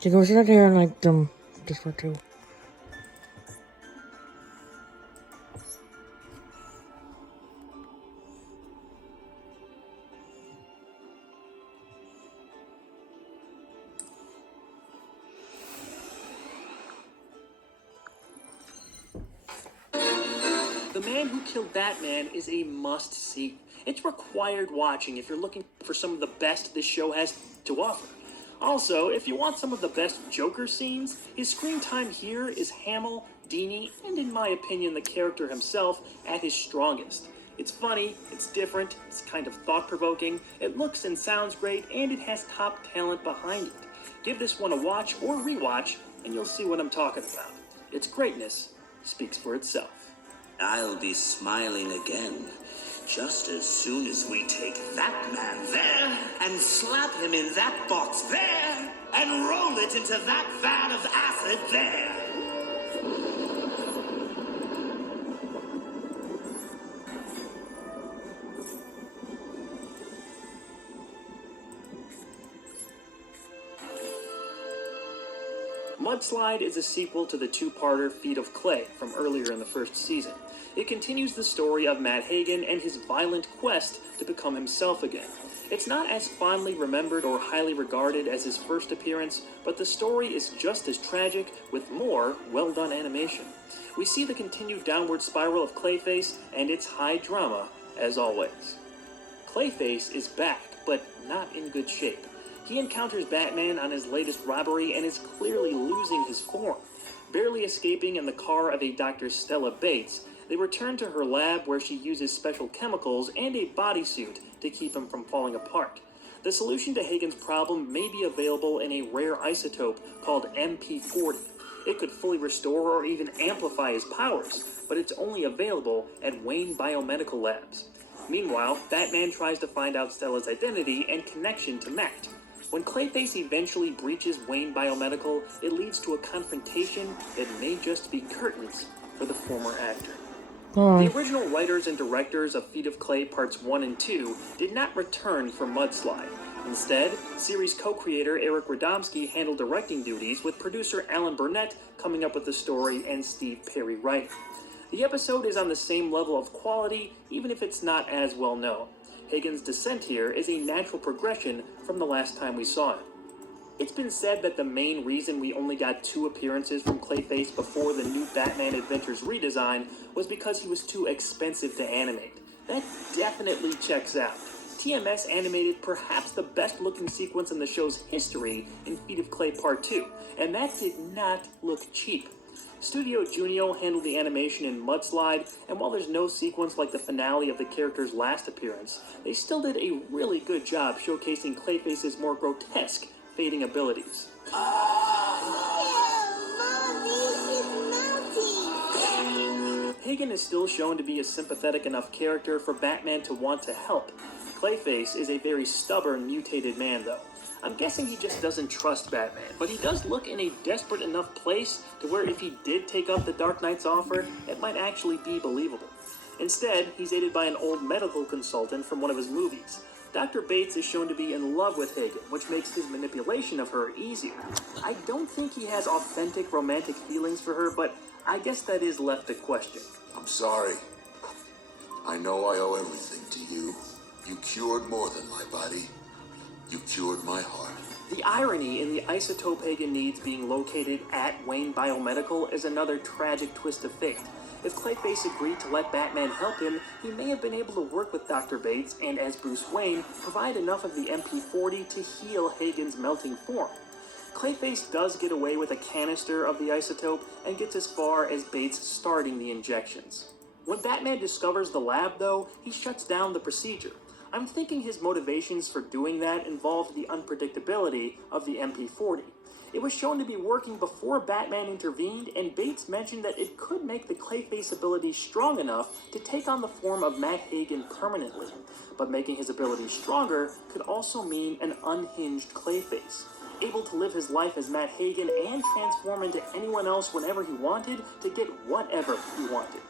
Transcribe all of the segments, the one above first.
She goes out there and like just what to. The Man Who Killed Batman is a must-see. It's required watching if you're looking for some of the best this show has to offer. Also, if you want some of the best Joker scenes, his screen time here is Hamill, Dini, and in my opinion, the character himself at his strongest. It's funny, it's different, it's kind of thought-provoking, it looks and sounds great, and it has top talent behind it. Give this one a watch or rewatch, and you'll see what I'm talking about. Its greatness speaks for itself. I'll be smiling again, just as soon as we take that man there and slap him in that box there and roll it into that vat of acid there. Mudslide is a sequel to the two-parter Feet of Clay from earlier in the first season. It continues the story of Matt Hagen and his violent quest to become himself again. It's not as fondly remembered or highly regarded as his first appearance, but the story is just as tragic with more well-done animation. We see the continued downward spiral of Clayface and its high drama, as always. Clayface is back, but not in good shape. He encounters Batman on his latest robbery and is clearly losing his form. Barely escaping in the car of a Dr. Stella Bates, they return to her lab where she uses special chemicals and a bodysuit to keep him from falling apart. The solution to Hagen's problem may be available in a rare isotope called MP40. It could fully restore or even amplify his powers, but it's only available at Wayne Biomedical Labs. Meanwhile, Batman tries to find out Stella's identity and connection to Matt. When Clayface eventually breaches Wayne Biomedical, it leads to a confrontation that may just be curtains for the former actor. The original writers and directors of Feet of Clay Parts 1 and 2 did not return for Mudslide. Instead, series co-creator Eric Radomski handled directing duties, with producer Alan Burnett coming up with the story and Steve Perry writing. The episode is on the same level of quality, even if it's not as well known. Hagen's descent here is a natural progression from the last time we saw him. It's been said that the main reason we only got 2 appearances from Clayface before the new Batman Adventures redesign was because he was too expensive to animate. That definitely checks out. TMS animated perhaps the best looking sequence in the show's history in Feet of Clay Part 2, and that did not look cheap. Studio Yugioh handled the animation in Mudslide, and while there's no sequence like the finale of the character's last appearance, they still did a really good job showcasing Clayface's more grotesque fading abilities. Hagen is still shown to be a sympathetic enough character for Batman to want to help. Clayface is a very stubborn, mutated man, though. I'm guessing he just doesn't trust Batman, but he does look in a desperate enough place to where if he did take up the Dark Knight's offer, it might actually be believable. Instead, he's aided by an old medical consultant from one of his movies. Dr. Bates is shown to be in love with Hagen, which makes his manipulation of her easier. I don't think he has authentic romantic feelings for her, but I guess that is left to question. I'm sorry. I know I owe everything to you. You cured more than my body. You cured my heart. The irony in the isotope Hagen needs being located at Wayne Biomedical is another tragic twist of fate. If Clayface agreed to let Batman help him, he may have been able to work with Dr. Bates and, as Bruce Wayne, provide enough of the MP40 to heal Hagen's melting form. Clayface does get away with a canister of the isotope and gets as far as Bates starting the injections. When Batman discovers the lab, though, he shuts down the procedure. I'm thinking his motivations for doing that involved the unpredictability of the MP40. It was shown to be working before Batman intervened, and Bates mentioned that it could make the Clayface ability strong enough to take on the form of Matt Hagen permanently. But making his ability stronger could also mean an unhinged Clayface, able to live his life as Matt Hagen and transform into anyone else whenever he wanted to get whatever he wanted.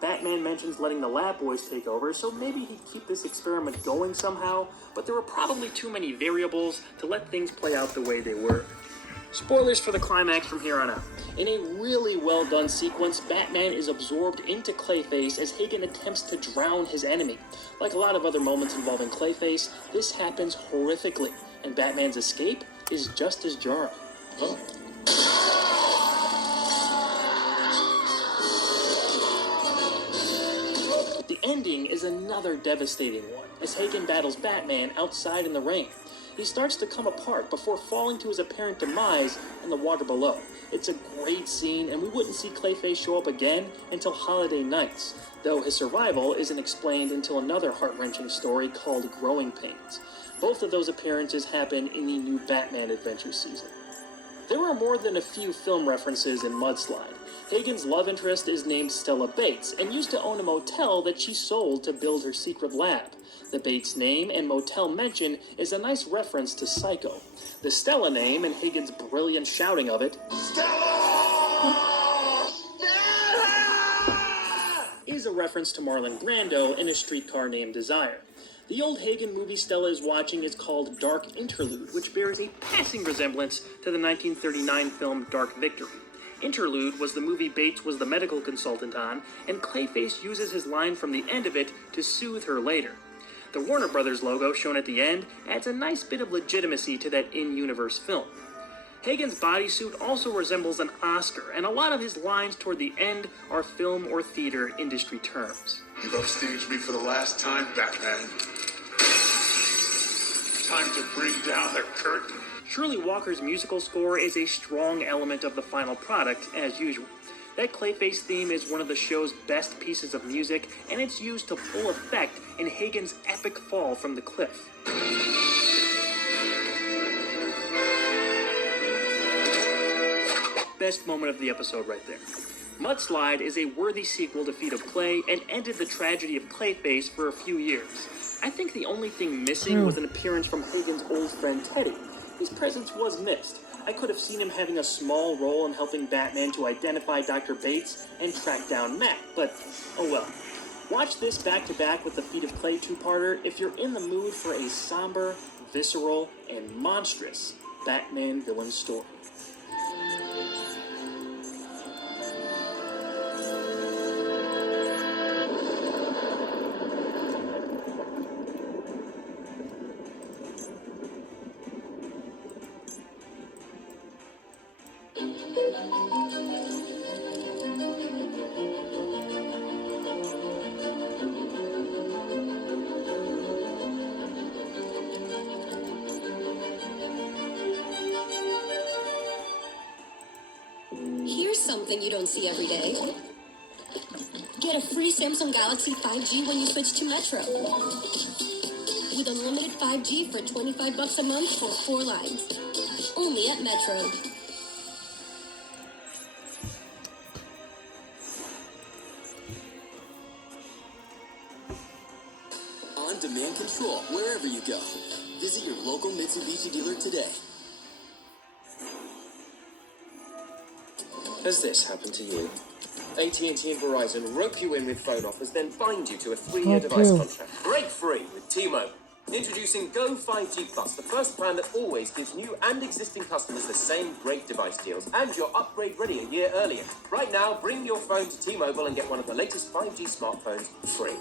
Batman mentions letting the lab boys take over, so maybe he'd keep this experiment going somehow, but there were probably too many variables to let things play out the way they were. Spoilers for the climax from here on out. In a really well done sequence, Batman is absorbed into Clayface as Hagen attempts to drown his enemy. Like a lot of other moments involving Clayface, this happens horrifically, and Batman's escape is just as jarring. The ending is another devastating one, as Hagen battles Batman outside in the rain. He starts to come apart before falling to his apparent demise in the water below. It's a great scene, and we wouldn't see Clayface show up again until Holiday Nights, though his survival isn't explained until another heart-wrenching story called Growing Pains. Both of those appearances happen in the new Batman Adventure season. There are more than a few film references in Mudslide. Hagen's love interest is named Stella Bates and used to own a motel that she sold to build her secret lab. The Bates name and motel mention is a nice reference to Psycho. The Stella name and Hagen's brilliant shouting of it, Stella! Stella! Is a reference to Marlon Brando in A Streetcar Named Desire. The old Hagen movie Stella is watching is called Dark Interlude, which bears a passing resemblance to the 1939 film Dark Victory. Interlude was the movie Bates was the medical consultant on, and Clayface uses his line from the end of it to soothe her later. The Warner Brothers logo shown at the end adds a nice bit of legitimacy to that in-universe film. Hagen's bodysuit also resembles an Oscar, and a lot of his lines toward the end are film or theater industry terms. You've upstaged me for the last time, Batman. Time to bring down the curtain. Shirley Walker's musical score is a strong element of the final product, as usual. That Clayface theme is one of the show's best pieces of music, and it's used to full effect in Hagen's epic fall from the cliff. Best moment of the episode right there. Mudslide is a worthy sequel to Feet of Clay and ended the tragedy of Clayface for a few years. I think the only thing missing was an appearance from Hagen's old friend Teddy. His presence was missed. I could have seen him having a small role in helping Batman to identify Dr. Bates and track down Matt, but oh well. Watch this back-to-back with the Feet of Clay two-parter if you're in the mood for a somber, visceral, and monstrous Batman villain story. Here's something you don't see every day. Get a free Samsung Galaxy 5G when you switch to Metro. With unlimited 5G for $25 a month for 4 lines. Only at Metro. On-demand control wherever you go. Visit your local Mitsubishi dealer today. Has this happened to you? AT&T and Verizon rope you in with phone offers, then bind you to a 3-year device contract. Break free with T-Mobile. Introducing Go 5G Plus, the first plan that always gives new and existing customers the same great device deals, and you're upgrade ready a year earlier. Right now, bring your phone to T-Mobile and get one of the latest 5G smartphones free.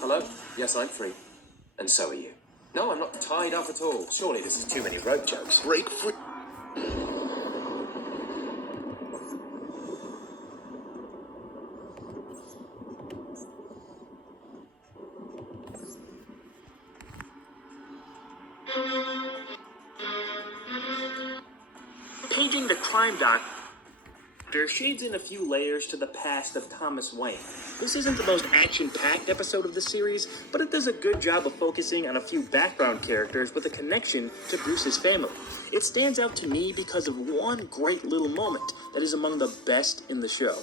Hello? Yes, I'm free. And so are you. No, I'm not tied up at all. Surely this is too many rope jokes. Break free. Painting the crime doctor shades in a few layers to the past of Thomas Wayne. This isn't the most action-packed episode of the series, but it does a good job of focusing on a few background characters with a connection to Bruce's family. It stands out to me because of one great little moment that is among the best in the show.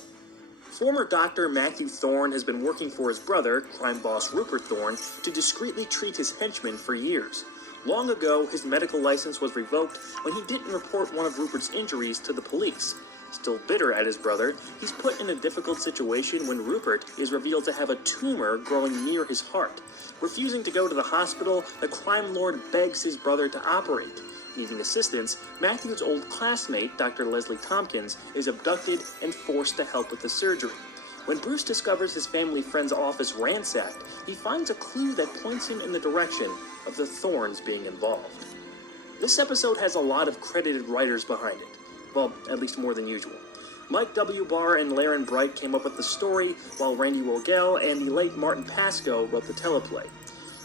Former Dr. Matthew Thorne has been working for his brother, crime boss Rupert Thorne, to discreetly treat his henchmen for years. Long ago, his medical license was revoked when he didn't report one of Rupert's injuries to the police. Still bitter at his brother, he's put in a difficult situation when Rupert is revealed to have a tumor growing near his heart. Refusing to go to the hospital, the crime lord begs his brother to operate. Needing assistance, Matthew's old classmate, Dr. Leslie Tompkins, is abducted and forced to help with the surgery. When Bruce discovers his family friend's office ransacked, he finds a clue that points him in the direction of the Thorns being involved. This episode has a lot of credited writers behind it. Well, at least more than usual. Mike W. Barr and Laren Bright came up with the story, while Randy Rogel and the late Martin Pasco wrote the teleplay.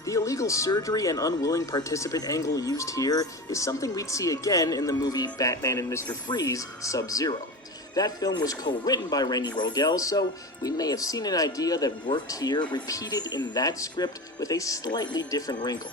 The illegal surgery and unwilling participant angle used here is something we'd see again in the movie Batman and Mr. Freeze, Sub-Zero. That film was co-written by Randy Rogel, so we may have seen an idea that worked here repeated in that script with a slightly different wrinkle.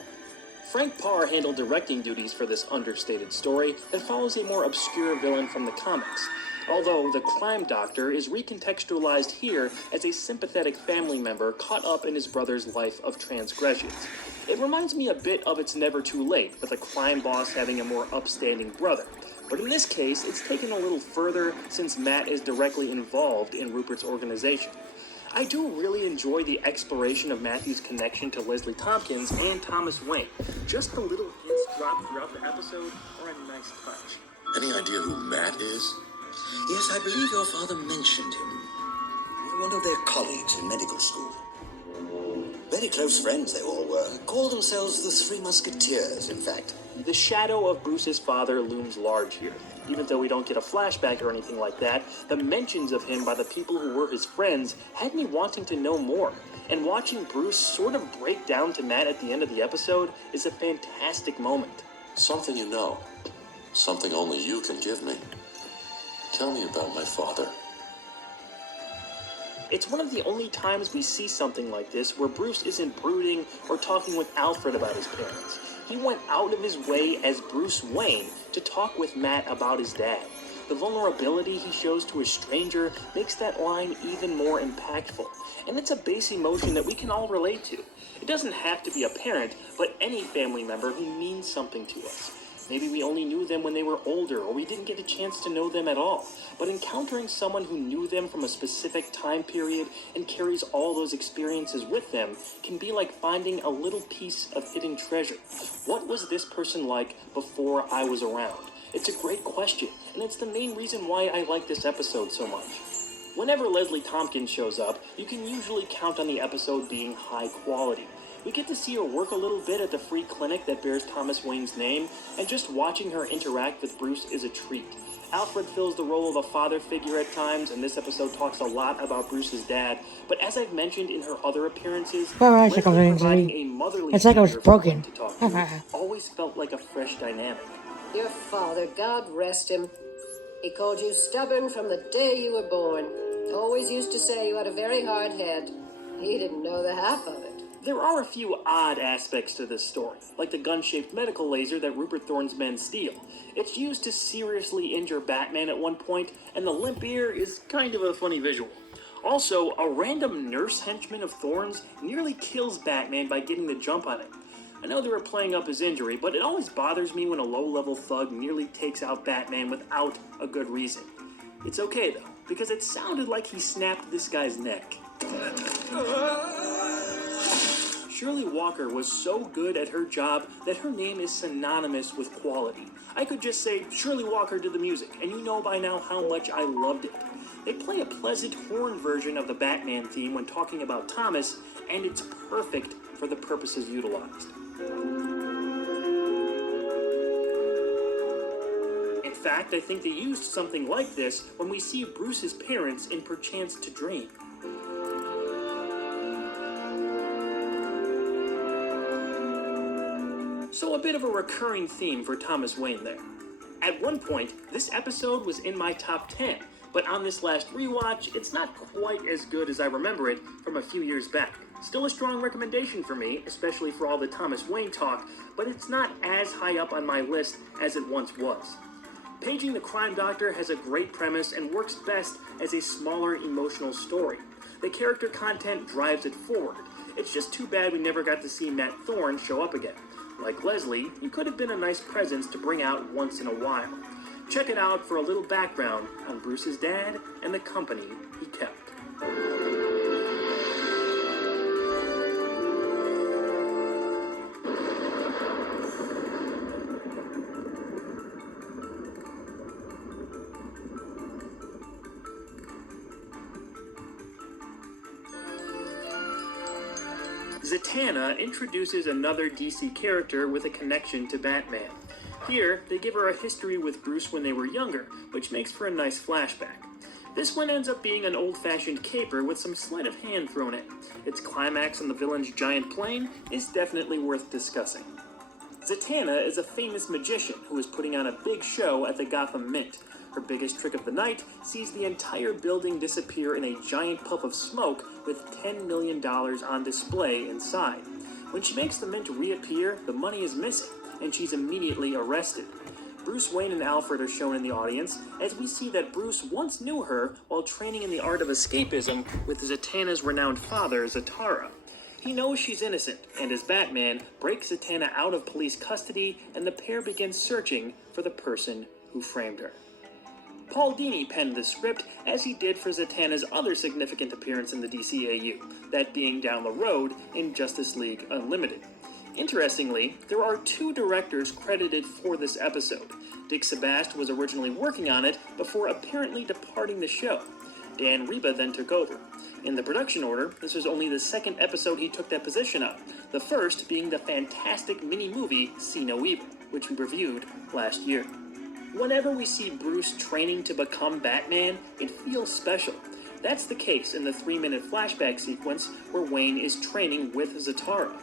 Frank Parr handled directing duties for this understated story that follows a more obscure villain from the comics, although the crime doctor is recontextualized here as a sympathetic family member caught up in his brother's life of transgressions. It reminds me a bit of It's Never Too Late, with a crime boss having a more upstanding brother. But in this case, it's taken a little further since Matt is directly involved in Rupert's organization. I do really enjoy the exploration of Matthew's connection to Leslie Tompkins and Thomas Wayne. Just the little hints dropped throughout the episode are a nice touch. Any idea who Matt is? Yes, I believe your father mentioned him. One of their colleagues in medical school. Very close friends they all were. Called themselves the Three Musketeers, in fact. The shadow of Bruce's father looms large here. Even though we don't get a flashback or anything like that, the mentions of him by the people who were his friends had me wanting to know more. And watching Bruce sort of break down to Matt at the end of the episode is a fantastic moment. Something you know. Something only you can give me. Tell me about my father. It's one of the only times we see something like this where Bruce isn't brooding or talking with Alfred about his parents. He went out of his way as Bruce Wayne to talk with Matt about his dad. The vulnerability he shows to a stranger makes that line even more impactful. And it's a base emotion that we can all relate to. It doesn't have to be a parent, but any family member who means something to us. Maybe we only knew them when they were older, or we didn't get a chance to know them at all. But encountering someone who knew them from a specific time period and carries all those experiences with them can be like finding a little piece of hidden treasure. What was this person like before I was around? It's a great question, and it's the main reason why I like this episode so much. Whenever Leslie Tompkins shows up, you can usually count on the episode being high quality. We get to see her work a little bit at the free clinic that bears Thomas Wayne's name, and just watching her interact with Bruce is a treat. Alfred fills the role of a father figure at times, and this episode talks a lot about Bruce's dad, but as I've mentioned in her other appearances, Leslie providing a motherly It's like I was figure for broken. Wayne to talk to always felt like a fresh dynamic. Your father, God rest him. He called you stubborn from the day you were born. Always used to say you had a very hard head. He didn't know the half of it. There are a few odd aspects to this story, like the gun-shaped medical laser that Rupert Thorne's men steal. It's used to seriously injure Batman at one point, and the limp ear is kind of a funny visual. Also, a random nurse henchman of Thorne's nearly kills Batman by getting the jump on him. I know they were playing up his injury, but it always bothers me when a low-level thug nearly takes out Batman without a good reason. It's okay, though, because it sounded like he snapped this guy's neck. Shirley Walker was so good at her job that her name is synonymous with quality. I could just say, Shirley Walker did the music, and you know by now how much I loved it. They play a pleasant horn version of the Batman theme when talking about Thomas, and it's perfect for the purposes utilized. In fact, I think they used something like this when we see Bruce's parents in Perchance to Dream. So a bit of a recurring theme for Thomas Wayne there. At one point, this episode was in my top 10, but on this last rewatch, it's not quite as good as I remember it from a few years back. Still a strong recommendation for me, especially for all the Thomas Wayne talk, but it's not as high up on my list as it once was. Paging the Crime Doctor has a great premise and works best as a smaller emotional story. The character content drives it forward. It's just too bad we never got to see Matt Thorne show up again. Like Leslie, he could have been a nice presence to bring out once in a while. Check it out for a little background on Bruce's dad and the company he kept. Zatanna introduces another DC character with a connection to Batman. Here, they give her a history with Bruce when they were younger, which makes for a nice flashback. This one ends up being an old-fashioned caper with some sleight of hand thrown in. Its climax on the villain's giant plane is definitely worth discussing. Zatanna is a famous magician who is putting on a big show at the Gotham Mint. Her biggest trick of the night sees the entire building disappear in a giant puff of smoke with $10 million on display inside. When she makes the mint reappear, the money is missing, and she's immediately arrested. Bruce Wayne and Alfred are shown in the audience, as we see that Bruce once knew her while training in the art of escapism with Zatanna's renowned father, Zatara. He knows she's innocent, and as Batman, breaks Zatanna out of police custody, and the pair begin searching for the person who framed her. Paul Dini penned the script, as he did for Zatanna's other significant appearance in the DCAU, that being down the road in Justice League Unlimited. Interestingly, there are 2 directors credited for this episode. Dick Sebast was originally working on it before apparently departing the show. Dan Reba then took over. In the production order, this was only the 2nd episode he took that position on, the first being the fantastic mini-movie See No Evil, which we reviewed last year. Whenever we see Bruce training to become Batman, it feels special. That's the case in the 3-minute flashback sequence where Wayne is training with Zatara.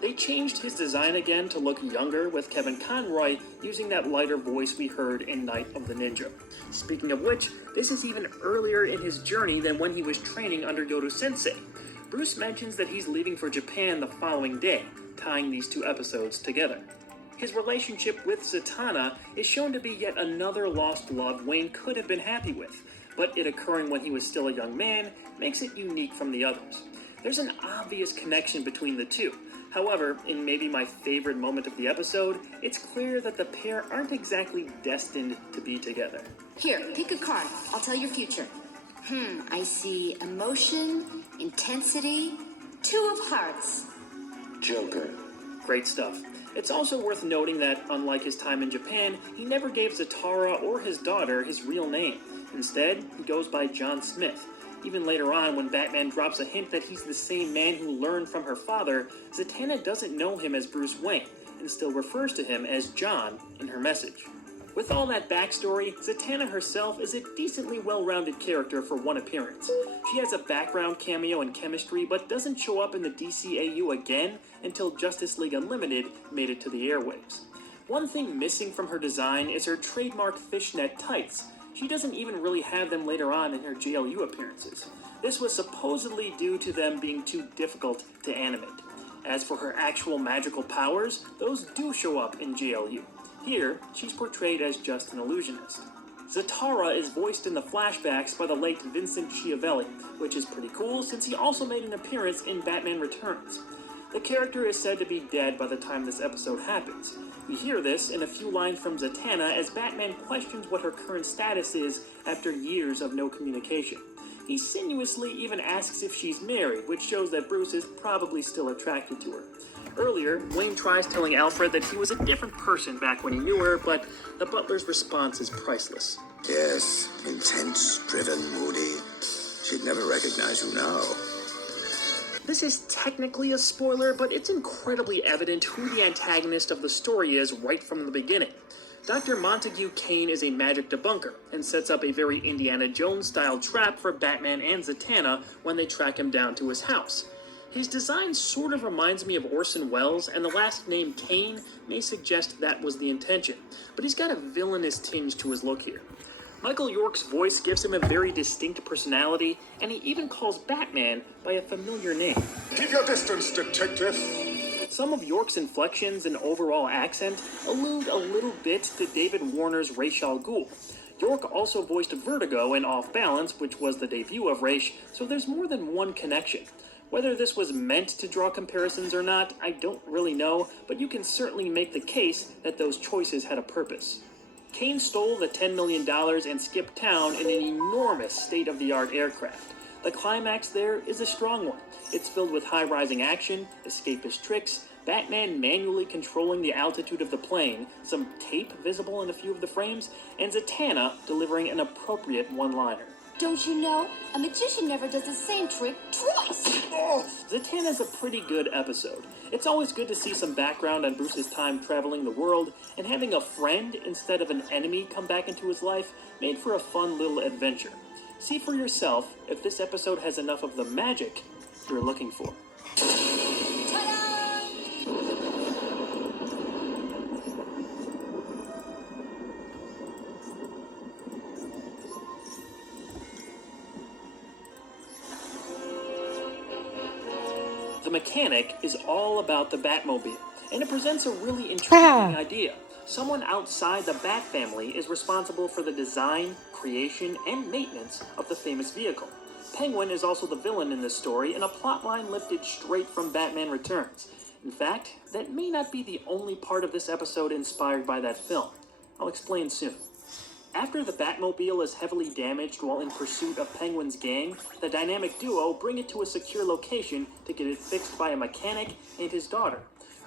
They changed his design again to look younger with Kevin Conroy using that lighter voice we heard in Night of the Ninja. Speaking of which, this is even earlier in his journey than when he was training under Yodo Sensei. Bruce mentions that he's leaving for Japan the following day, tying these 2 episodes together. His relationship with Zatanna is shown to be yet another lost love Wayne could have been happy with, but it occurring when he was still a young man makes it unique from the others. There's an obvious connection between the 2. However, in maybe my favorite moment of the episode, it's clear that the pair aren't exactly destined to be together. Here, pick a card. I'll tell your future. I see emotion, intensity, 2 of hearts. Joker. Great stuff. It's also worth noting that, unlike his time in Japan, he never gave Zatara or his daughter his real name. Instead, he goes by John Smith. Even later on, when Batman drops a hint that he's the same man who learned from her father, Zatanna doesn't know him as Bruce Wayne, and still refers to him as John in her message. With all that backstory, Zatanna herself is a decently well-rounded character for one appearance. She has a background cameo in chemistry, but doesn't show up in the DCAU again until Justice League Unlimited made it to the airwaves. One thing missing from her design is her trademark fishnet tights. She doesn't even really have them later on in her JLU appearances. This was supposedly due to them being too difficult to animate. As for her actual magical powers, those do show up in JLU. Here, she's portrayed as just an illusionist. Zatara is voiced in the flashbacks by the late Vincent Schiavelli, which is pretty cool since he also made an appearance in Batman Returns. The character is said to be dead by the time this episode happens. We hear this in a few lines from Zatanna as Batman questions what her current status is after years of no communication. He sinuously even asks if she's married, which shows that Bruce is probably still attracted to her. Earlier, Wayne tries telling Alfred that he was a different person back when he knew her, but the butler's response is priceless. Yes, intense, driven, moody. She'd never recognize you now. This is technically a spoiler, but it's incredibly evident who the antagonist of the story is right from the beginning. Dr. Montague Kane is a magic debunker, and sets up a very Indiana Jones-style trap for Batman and Zatanna when they track him down to his house. His design sort of reminds me of Orson Welles, and the last name Kane may suggest that was the intention, but he's got a villainous tinge to his look here. Michael York's voice gives him a very distinct personality, and he even calls Batman by a familiar name. Keep your distance, detective. Some of York's inflections and overall accent allude a little bit to David Warner's Ra's al Ghul. York also voiced Vertigo in Off Balance, which was the debut of Ra's, so there's more than one connection. Whether this was meant to draw comparisons or not, I don't really know, but you can certainly make the case that those choices had a purpose. Kane stole the $10 million and skipped town in an enormous state-of-the-art aircraft. The climax there is a strong one. It's filled with high-rising action, escapist tricks, Batman manually controlling the altitude of the plane, some tape visible in a few of the frames, and Zatanna delivering an appropriate one-liner. Don't you know? A magician never does the same trick twice. Zatanna's a pretty good episode. It's always good to see some background on Bruce's time traveling the world, and having a friend instead of an enemy come back into his life made for a fun little adventure. See for yourself if this episode has enough of the magic you're looking for. The Mechanic is all about the Batmobile, and it presents a really intriguing idea. Someone outside the Bat family is responsible for the design, creation, and maintenance of the famous vehicle. Penguin is also the villain in this story, and a plotline lifted straight from Batman Returns. In fact, that may not be the only part of this episode inspired by that film. I'll explain soon. After the Batmobile is heavily damaged while in pursuit of Penguin's gang, the dynamic duo bring it to a secure location to get it fixed by a mechanic and his daughter.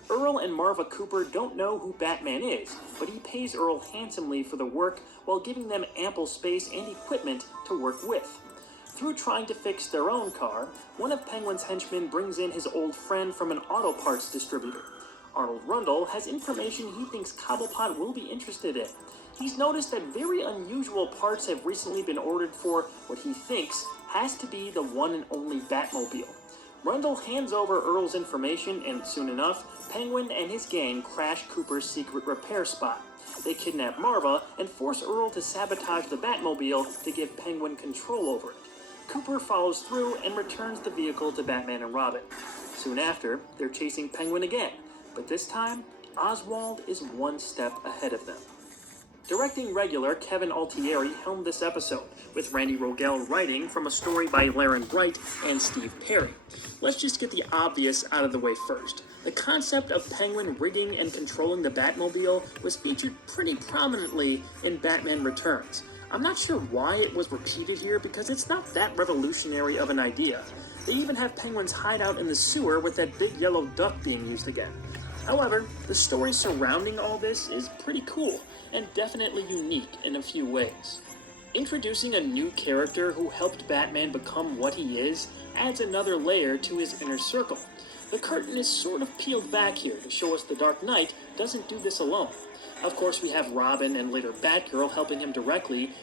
Earl and Marva Cooper don't know who Batman is, but he pays Earl handsomely for the work while giving them ample space and equipment to work with. Through trying to fix their own car, one of Penguin's henchmen brings in his old friend from an auto parts distributor. Arnold Rundle has information he thinks Cobblepot will be interested in. He's noticed that very unusual parts have recently been ordered for what he thinks has to be the one and only Batmobile. Rundle hands over Earl's information, and soon enough, Penguin and his gang crash Cooper's secret repair spot. They kidnap Marva and force Earl to sabotage the Batmobile to give Penguin control over it. Cooper follows through and returns the vehicle to Batman and Robin. Soon after, they're chasing Penguin again, but this time, Oswald is one step ahead of them. Directing regular Kevin Altieri helmed this episode, with Randy Rogel writing from a story by Laren Bright and Steve Perry. Let's just get the obvious out of the way first. The concept of Penguin rigging and controlling the Batmobile was featured pretty prominently in Batman Returns. I'm not sure why it was repeated here because it's not that revolutionary of an idea. They even have Penguin's hideout in the sewer with that big yellow duck being used again. However, the story surrounding all this is pretty cool, and definitely unique in a few ways. Introducing a new character who helped Batman become what he is adds another layer to his inner circle. The curtain is sort of peeled back here to show us the Dark Knight doesn't do this alone. Of course, we have Robin and later Batgirl helping him directly,